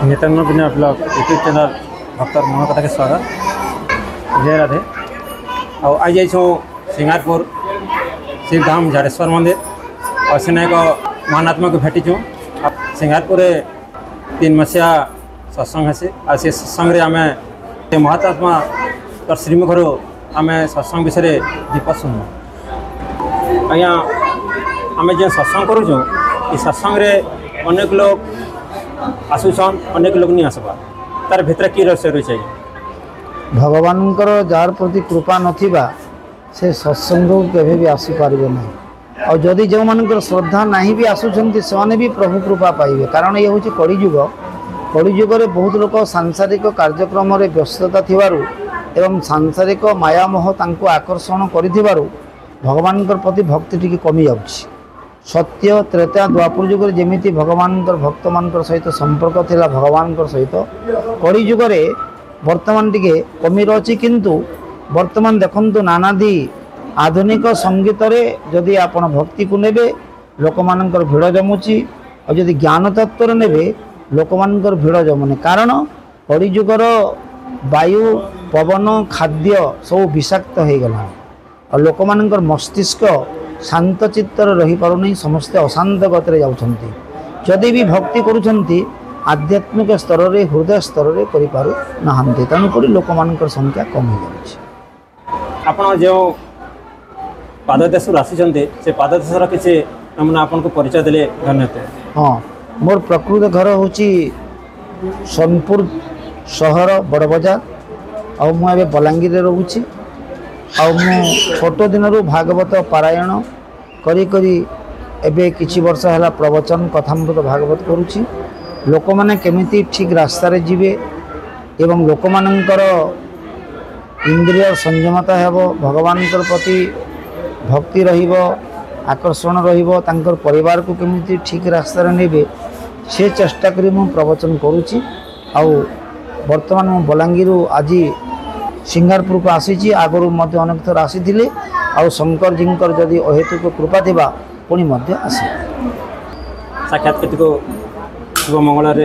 नेतृत्व बिना blog YouTube channel भक्तर मनोकथा के स्वागत जय राधे। और आज जाइछो सिंगारपुर शिवधाम झाड़ेश्वर मंदिर और सेना एक महात्मा को भेटिछुँ। सिंगारपुर 3 मसीहा सत्संग है और से सत्संग आम महात्मा तर श्रीमुखर आम सत्संग विषय दीप शुणु आज्ञा आम जो सत्संग करूँ ये सत्संग अनेक लोग आसुछन अनेक लोग नहीं आसबा तार भितर की रहस्य रही भगवान जार प्रति कृपा नथिबा से सत्संग केवे भी आसी पारिबे नहीं। और जदि जो मान श्रद्धा नहीं भी आसुछंती से भी प्रभु कृपा पाइबे। कारण ये हूँ कलिजुग। कलिजुग रे बहुत लोग सांसारिक कार्यक्रम रे व्यस्तता थिबारु एवं सांसारिक मायामोह तांको आकर्षण करिथिबारु भगवान प्रति भक्ति टिके कमी जाउछि। सत्य त्रेता द्वापर जुग जमी भगवान भक्त मान सहित संपर्क थिला भगवान सहित कली जुगे वर्तमान टिके कमी रही। किंतु वर्तमान देखंतु नानादी आधुनिक संगीत रे जदि आपण भक्ति को नेबे लोक मानकर भीड़ जमुची और जदि ज्ञान तत्व नेबे लोक मानकर भीड़ जमुने। कारण कली जुगर वायु पवन खाद्य सब विषाक्त हो गला और लोक मानकर मस्तिष्क शांत चित्तर रही पारु नहीं। समस्ते अशांत गति जाउछंती। जदि भी भक्ति करूछंती आध्यात्मिक स्तर रे हृदय स्तर रे करि पारु नाहंती। तेणुक लोक मानकर संख्या कम हो जाउछि। आपण जो पाददेश आसीचंते से पाददेशर किसी नमूना आपन को परिचय देले धन्यवाद। हाँ, मोर प्रकृत घर होची सोनपुर शहर बड़ बजार और मुझे बलांगीर रे रहूची। और मु छोट दिन भागवत पारायण करी करी एबे किछि वर्ष है प्रवचन कथामृत भागवत करुछि। लोक माने केमिति ठीक रास्ता रे जीवे एवं लोक मानकर इंद्रिय संयमता हेबो भगवान प्रति भक्ति रहिबो आकर्षण रहिबो तांकर परिवार को केमिति ठीक रास्ता रे नेबे से चेष्टा करी मु प्रवचन करुछि। आउ वर्तमान मु बलांगीर आज सिंगारपुर को आसी आगुरी अनेक थर आसी आ शंकर जी जदि अहेतुक कृपा थिबा पुणी आसे साक्षात को शुभ मंगल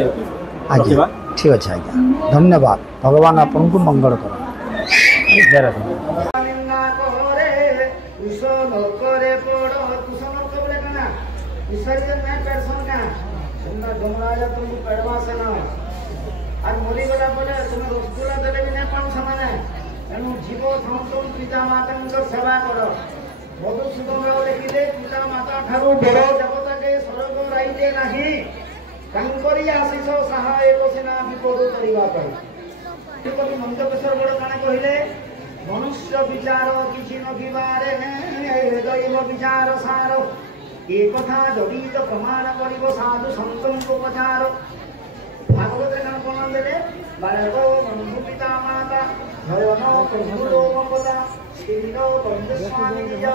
ठीक अच्छे आज्ञा। धन्यवाद। भगवान आपन को मंगल कर। तेणु जीव समस्त पिता माता सेवा कर। मधुसूदन लिखिले पिता माता ठारू बड़ देवता के स्वर्ग राइले नाही कांकरी आशीष सहाय सेना विपद करने मंदकेश्वर बड़ काण कहले मनुष्य विचार किसी नथिबारे दैव विचार सार एक कथा जदि तो प्रमाण कर साधु संतों को पचार। भागवत प्रमाण देले बालक बंधु पिता माता भयन प्रभुरो ममता श्रीनो बंधु स्वामी निज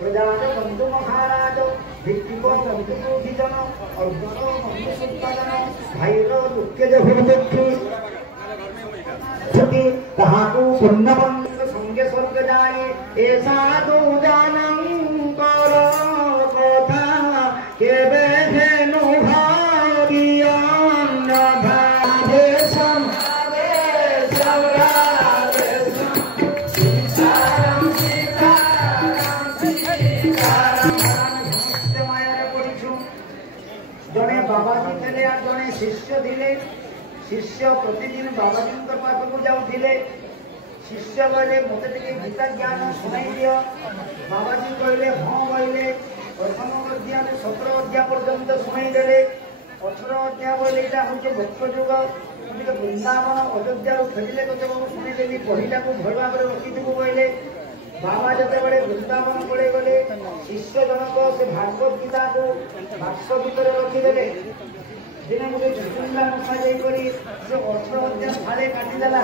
प्रजान बंधु महाराज भित्तिको बंधु बुद्धिजन अर्जुनो बंधु सुत्पादन भाईरो दुखे जहुति छति कहाकु पुण्यवंत संगे स्वर्ग जाए ए साधु जानं कर कथा केबे धेनु भारिया जड़े बाबाजी थे जड़े शिष्य थे। शिष्य प्रतिदिन बाबाजी पाखक जाऊे। शिष्य कहले मत गीता ज्ञान शुणाई दियो। बाबाजी कहले हाँ कहले प्रथम अध्याय 17 अध्याय पर्यंत शुणाई दे। 18 अध्याय कहले यहाँ हूँ भक्त जुग वृंदावन अयोध्या फेरिले तो शुणेदेवी पढ़ला को भल भाव रखिथु कहले। बाबा जिते बड़े वृंदावन पड़े गले शिष्य जनक से भागवत गीता को बाक्स भितर रखीदे। दिने गोटे चुचुंडा मशा जाइकरी से 18 अध्याय फाड़े काटिदेला।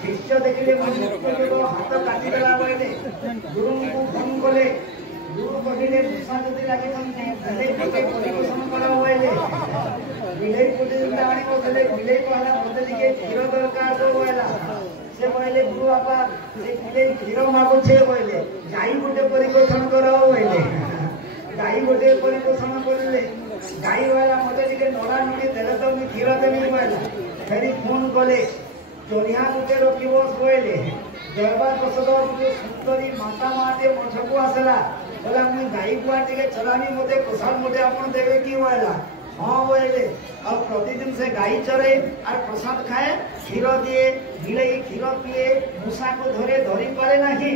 शिष्य देखिले हाथ काटिदेला कहले गुरु को फोन कले। गुरु कहले भूषा जदि लगे परिपोषण कर बिलई प्रतिदिन आने बिलई कहला मत क्षीर दरकार कहला। से कहले गुरु बापा से बिलई क्षीर मागुछे कहले गाई गोटे परिपोषण कर कहले। गाई गोटे परिपोषण करले गाई वाला मत नड़ा नुड़ी देले तो क्षीर देवी कहला। ଛେଳି ଫୋନ୍ କଲେ ଚଢ଼ିଆ ଗୋଟେ ରଖିବ କହିଲେ ଦେବା ପ୍ରସାଦ ଗୋଟେ ସୁନ୍ଦରୀ ମାତା ମାଟେ ମଠକୁ ଆସିଲା କହିଲା ମୁଇଁ ଗାଈ ଗୁଆ ଟିକେ ଚଲାମି ମୋତେ ପ୍ରସାଦ ମୋତେ ଆପଣ ଦେବେ କି କହିଲା ହଁ ବୋଇଲେ ଆଉ ପ୍ରତିଦିନ ସେ ଗାଈ ଚରେ আর প্রসাদ খায় ক্ষীর দিয়ে বিলেই ক্ষীর পিয়ে মূষাକୁ ধরে ধরি পারে ନାହିଁ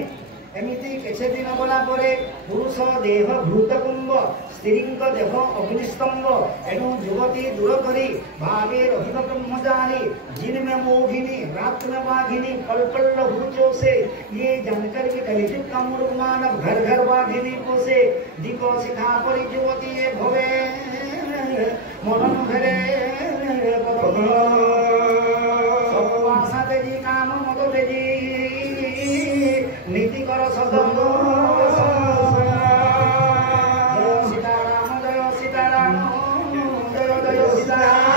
ଏମିତି କିଛି ଦିନ ଗଲା ପରେ ପୁରୁଷ ଦେହ ଭୂତକୁମ୍ବ ସ୍ତ୍ରୀଙ୍କ ଦେହ ଅଗ୍ନିସ୍ତମ୍ଭ ଏଣୁ ଯୁବତୀ ଦୂର କରି ଭାବେ ରହିବ ब्रह्मचारी जिन में मोहिनी रात में वाघिनी पल पल लहू से ये जानकर के कलिजुग का मूर्ख मानव घर घर वाघिनी को से दिको सिखा परी युवती ये भवे मनन घरे सब आशा तेजी काम मत तेजी नीति कर सदन सीताराम जय सीताराम जय जय सीताराम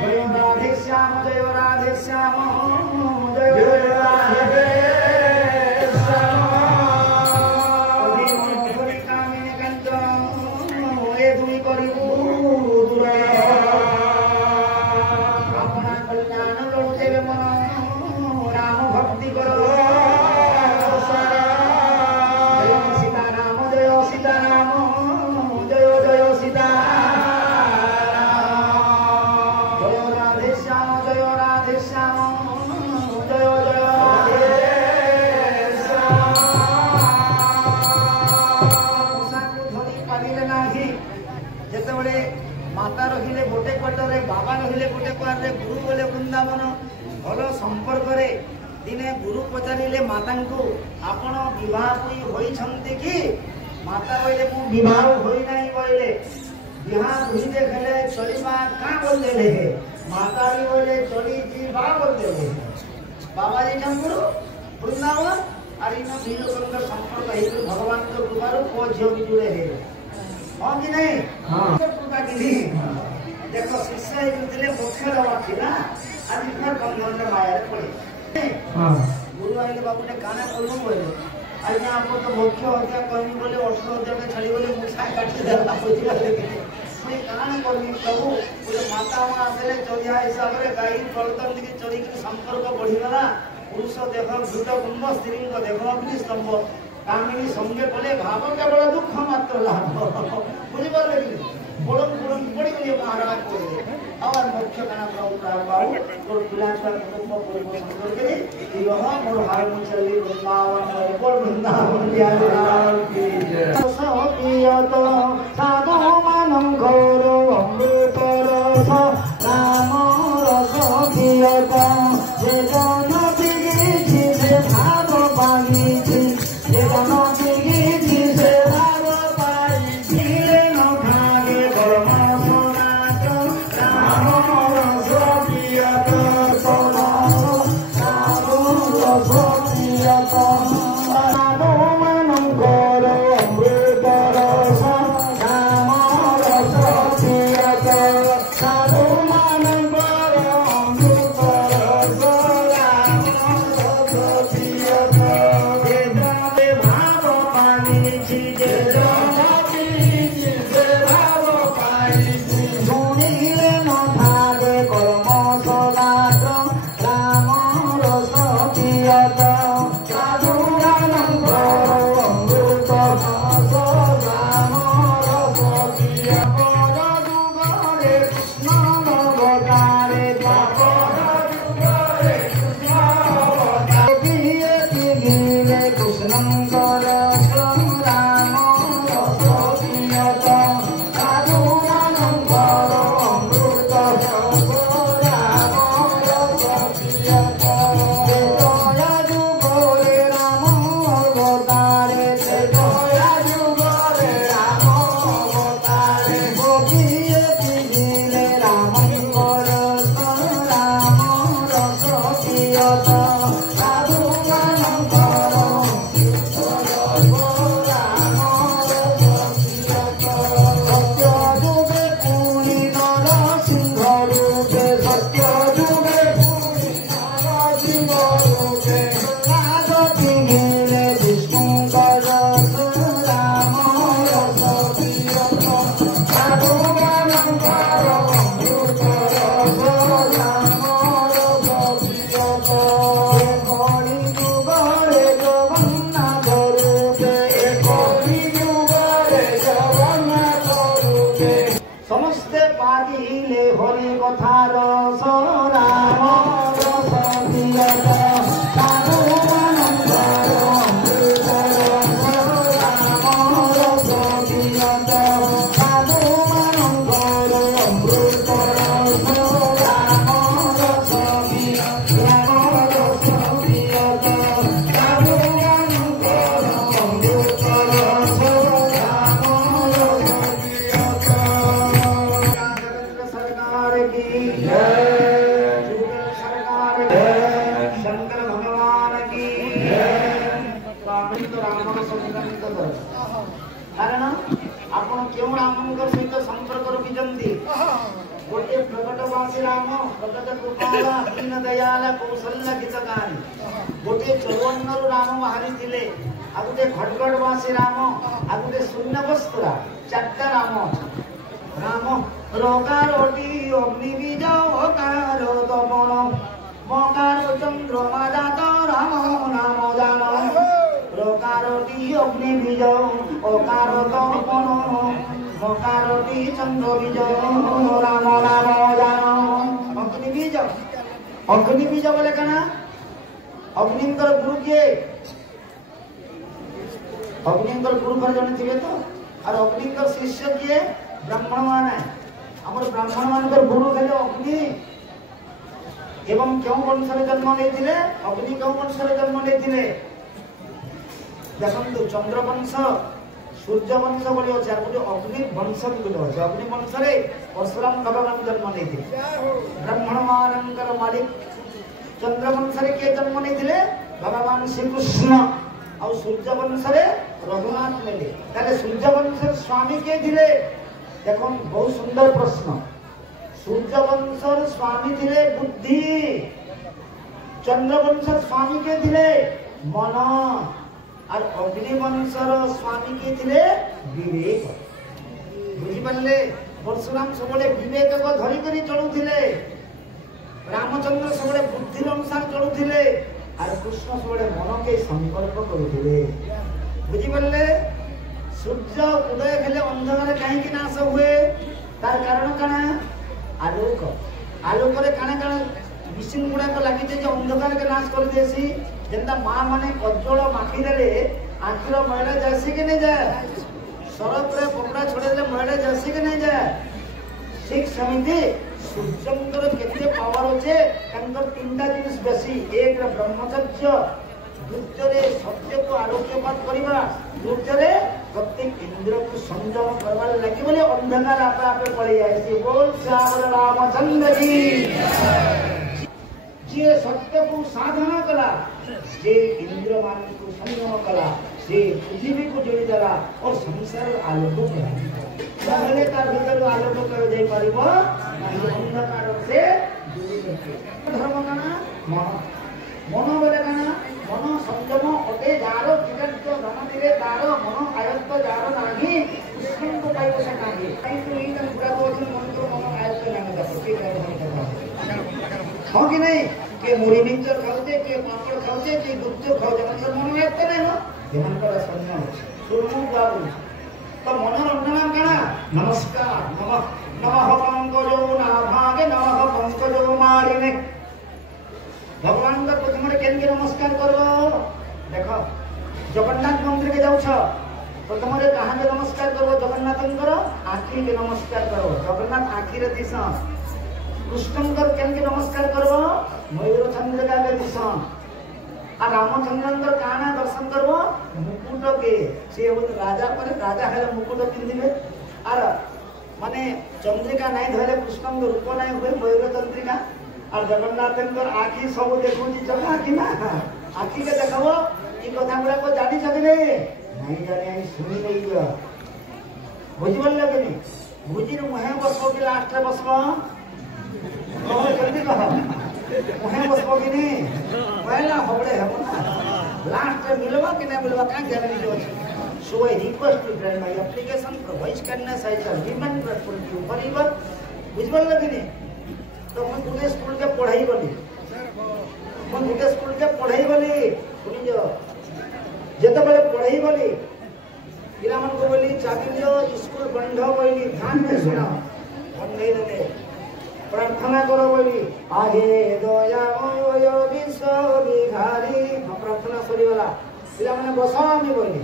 जय राधे श्याम जय राधे श्याम जय जय राधे श्याम कामिनी कंचन ए दुई करिबू अपना कल्याण लौटे मन राम भक्ति करो जय सीताराम जय सीताराम जय जय सीताराम जय राधे श्याम जय राधे श्याम जय जय राधे श्याम मूषाକୁ ଧରି ପାରିଲେ ନାହିଁ ଯେତେବେଳେ माता रहिले गोटे क्वार्टर बाबा रहिले गोटे क्वार्टर गुरु बोले वृंदावन भल संपर्क दिने गुरु पचारे माता को आपण होइछंती कि माता कहले मु विवाह होई नाही कहले बिहा भूई देखले चलिबा का बोलले माता भी बोले चली जीवा बोलले बाबा जी गुरु वृंदावन और इन बीज संपर्क भगवान को कृपार को झियो भी जुड़े है हाँ कि नहीं देखो शिष्य मुख्य दवा थी ना आज फिर बंधन माया पड़े गुरु आइले बाबू ने गाना कलु बोले आज आप तो मुख्य हत्या करनी बोले 18 में छड़ी बोले मुछा काट देला बुझिला मैं गाना करनी प्रभु बोले माता मां आसले चोरिया हिसाब रे गाई बलतन दिके चोरी के संपर्क बढ़िगला पुरुष देख भूत कुंभ स्त्री देख अग्नि स्तंभ कामिनी संगे बोले भाव केवल दुख मात्र लाभ बुझी पारे कि बड़ बड़ बड़ी ये महाराज बोले और मुख्य गाना प्रभु प्रारंभ और पिलाचा कुटुंब परिवर्तन करके यह मोर हाय मुचली वृंदावन बोल वृंदावन यार की सखियत साधु मानं घोर अमृत रस राम रस सखियत जे जन बिगी जे भाव बागी जे जन बिगी जे भाव पाई धीरे न भागे कर्म सोनात राम रस सखियत सोना राम रस सखियत साधु मानं घोर अमृत रस राम रस सखियत শুনিলে হরি কথার রাম রস পিয়ত সাধু ମାନଙ୍କର অমৃতর রাম রস পিয়ত সাধু ମାନଙ୍କର অমৃତর রাম রস পিয়ত ରାମ ରସ ପିୟତ ସାଧୁ ମାନଙ୍କର ଅମୃତର ରାମ ରସ ପିୟତ। सरकार की जय, सरकार जय, शंकर भगवान की रावण संक्रांत कारण आपण क्यों राम सहित संपर्क रखिंट गोटे प्रकटवासी राम प्रकट कृपाला दीन दयाला कौशल्य गीतकारी गोटे 54 राम बाहरी थे आ गोटे खड़गड़वासी राम आ गोटे शून्य वस्त्रा 4टा राम राम रोगारोटी अग्निबीज ओकार दमन मकार चंद्रमा जात राम नाम जान रोगारोटी अग्निबीज ओकार दमन मकारटी चंद्रबीज राम नाम जान अग्निबीज बोले कना अग्निंकर गुरु किए अग्निंकर गुरु घर जन थे तो और अग्निंकर शिष्य किए ब्राह्मण मान आमर ब्राह्मण मान गुरु हेले अग्नि एवं क्यों वंश जन्म नहीं अग्नि क्यों वंश जन्म नहीं देखो चंद्रवंश सूर्यवंश बोली अच्छे गोटे अग्नि वंश बोली अच्छे अग्नि वंश परशुराम भगवान जन्म नहीं ब्राह्मण मानकर मालिक चंद्रवंश किए जन्म नहीं भगवान श्रीकृष्ण और सूर्यवंश रघुनाथ मिले सूर्यवंश स्वामी किए थे देखो बहुत सुंदर प्रश्न सूर्यवंशर स्वामी थे बुद्धि चंद्रवंशर स्वामी के थे मन और अग्निवंशर स्वामी के थे विवेक बुझिपारे परशुराम सब विवेक को धरिक चलुले रामचंद्र सब बुद्धि अनुसार चलुले और कृष्ण सब मन के संकल्प करुले बुझिपारे सूर्य उदय हेले अंधकार कहीं नाश हुए तार कारण कण आलोक आलोक काना काना मिशन गुड़ाक लगी अंधकार के नाश कर देसी जेनता माँ माने कज्जल माखी देले आखिर मैला जासी के नहीं जाए सरफ रे कपड़ा छोड़े मैला जासी के नहीं जाए ठीक समिति सूर्यंकर केते पावर होचे कंकर तीनटा जिनिस बेसी एक ब्रह्मचर्य दूसरे सत्य को आलोकपात करवा दूसरे प्रत्येक इंद्र को संयम करवार लगी बोले अंधकार आपे आपे पड़ी जाए बोल श्याम रामचंद्र जी जे सत्य को साधना कला जे इंद्र मान को संयम कला जे पृथ्वी को जोड़ी देला और संसार आलोक कला पहले तार भीतर आलोक कर जाई परिबो अंधकार से धर्म काना मन बोले काना मन संयम अटे जार टिकट धन दिले तार मन आयत्त जार नाही कृष्ण को पाइबो से नाही किंतु ई जन पूरा बोल मन को मन आयत्त नाही जातो के हां कि नहीं के मुड़ी मिक्सचर खाउते के पापड़ खाउते के गुपचुप खाउते मतलब मन आयत्त नाही हो ध्यान कर संयम सुरमु बाबू तो मन रंजना काना नमस्कार नमः नमः पंकजो नाभागे नमः पंकजो मारिने भगवान का प्रथम केनके नमस्कार करो देखो जगन्नाथ मंदिर के जाउछ प्रथम कहाँ के नमस्कार करो जगन्नाथ आखि के नमस्कार करो जगन्नाथ आखि रे दिस कृष्णकर केनके नमस्कार करो मयूर चंद्रिका के दिस आ रामचंद्र काना दर्शन करो मुकुट के से राजा पर राजा है मुकुट पिंधिबे आर माने चंद्रिका नहीं धरे कृष्ण रूप नहीं हुए मयूर चंद्रिका और जगन्नाथ आखि सब देखो जगह आखि ना आखि के देखो ये कथा गुड़ा को जानी सकने नहीं जाने आई सुनी नहीं गया बुझिबल लगेनी बुझिर मुहे बसबो कि लास्ट रे बसबो कहो जल्दी कहो मुहे बसबो कि नहीं पहला हबड़े हम लास्ट रे मिलवा कि नहीं मिलवा का गारंटी जो so I request to brand my application for voice करने साइज ह्यूमन प्लेटफॉर्म के ऊपर ही बात बुझिबल लगेनी तो मैं गुटे स्कूल के पढ़ाई बोली सुनी जो जेते बेले पढ़ाई बोली पिला मन को बोली चाबी जो स्कूल बंद हो बोली ध्यान में सुना हम नहीं देते प्रार्थना करो बोली आगे दयामय विश्व विहारी प्रार्थना सरीगला पिला माने बसामी बोली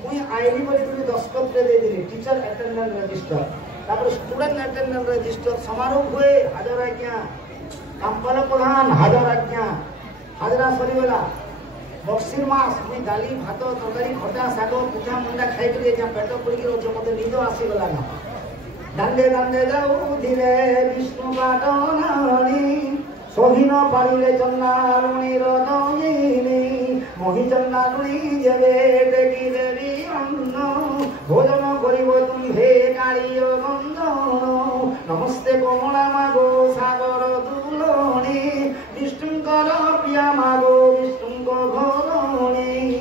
मुई आईडी बोली तुम दस्तखत दे देली टीचर अटेंडेंस रजिस्टर तापर स्टूडेंट अटेंडेंस रजिस्टर समारोह हुए हाजर आज्ञा कंपल प्रधान हाजर आज्ञा हाजरा सरीगला बक्सीर मास मुई दाली भात तरकारी खटा शाग पिठा मुंडा खाई कर पेट पड़ी के मत निद आसीगला ना दांडे दांडे जाऊ धीरे विष्णु पाटनानी सोहिन पाड़े चन्नारुणी रजनी मही चन्नारुणी जेबे देखी देवी अन्न भोजन करिब तुम्हे कालिय बंदन नमस्ते कमला मागो सागर दुलणी विष्णुकर प्रिया मागो विष्णुको घरणी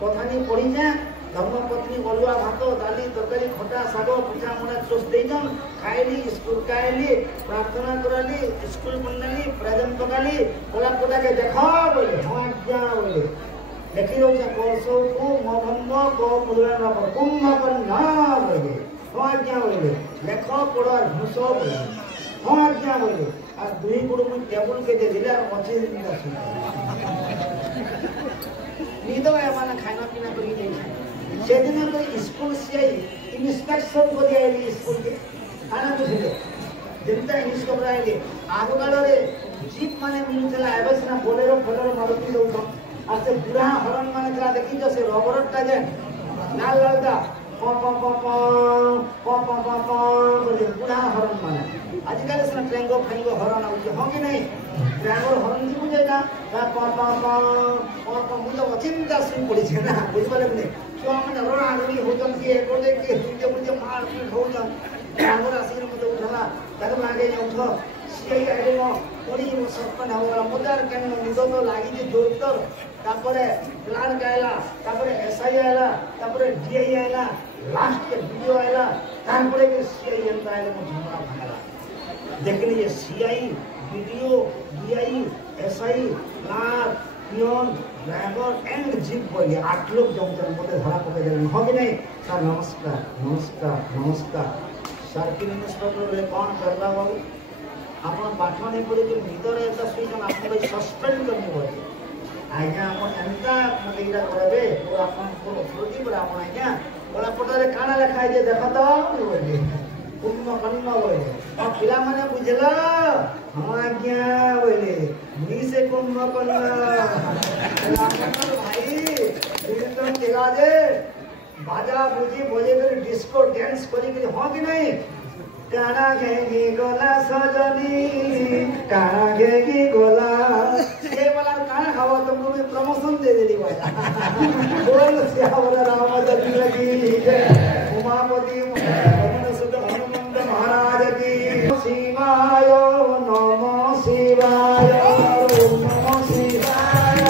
कथानी पढ़ी जाए धर्मपत्नी बलुआ भात दाली तरकारी खटा शाग पिठा मुना चोस देजन खाइली स्कूल खाइली प्रार्थना कराली school बंदाली present Pakali Cola Kota के देखा बोले हां आज्ञा बोले देखी लो जा कोसो को मभंग को मुदरा न पर कुंभकर्ण बोले हां आज्ञा बोले देखो पड़ा घुसो बोले हां आज्ञा बोले आ दुई गुड़ मु टेबल के दे दिला मछी दिन निदो है माने खाना पीना करी दे सेदिन तो स्कूल से इंस्पेक्शन को दिया स्कूल के आना बुझले जनता इंस्पेक्टर आइले आगो काल रे जीप माने मिलुतला एबे सिना बोलेरो फोलेरो मारुति दउतो आ से बुढ़ा हरण माने तला देखि जो से रबर टा जे लाल लाल दा प प प प प प प बोले बुढ़ा हरण माने आजकल सिना ट्रेंगो फेंगो हरण आउछ हो कि नहीं ट्रेंगो हरण जी बुझे ना प प प प मुझे अचिंता सुन पड़ी छे ना बुझ पाले नहीं तो हमने रोना रोनी होतन के कोडे के मुझे मार पीट हो जा आगो रासिर मते उठला तक लागे न उठो सिए आगे न कोनी सरपन होगा मुदार केन निदो तो लागी जे जोरतर तापरे प्लान गायला तापरे एसआई आयला तापरे डीआई आयला लास्ट के वीडियो आयला तापरे के सीआई एंता आयला मु झुमरा भागला देखनी ये CI video DI SI last peon driver and jeep बोलिए 8 लोग जमते मते धरा पके देले हो कि नहीं सर नमस्कार नमस्कार नमस्कार सर की इंस्पेक्टर रे कौन करला बाबू आपण पाठ नहीं पड़े जो भीतर एता सुइजन आपन सस्पेंड करनी पड़े आज्ञा आपण एंता मते इरा करबे और आपण को फ्रोटी पर आपण आज्ञा बोला पटरे काना लिखा है जे देखा तो बोले कुंभकर्ण बोले और पिला माने बुझला हां आज्ञा बोले नी से कुंभकर्ण भाई तो तेरा दे बाजा बुझी बोले कर डिस्को डांस करी के हां कि नहीं काना घेगी गोला सजनी काना घेगी गोला ये वाला काना खावा तुमको मैं प्रमोशन दे देली भाई बोल सियावर रामचंद्र लगी उमापति हनुमंत महाराज की शिवाय नमो शिवाय नमो शिवाय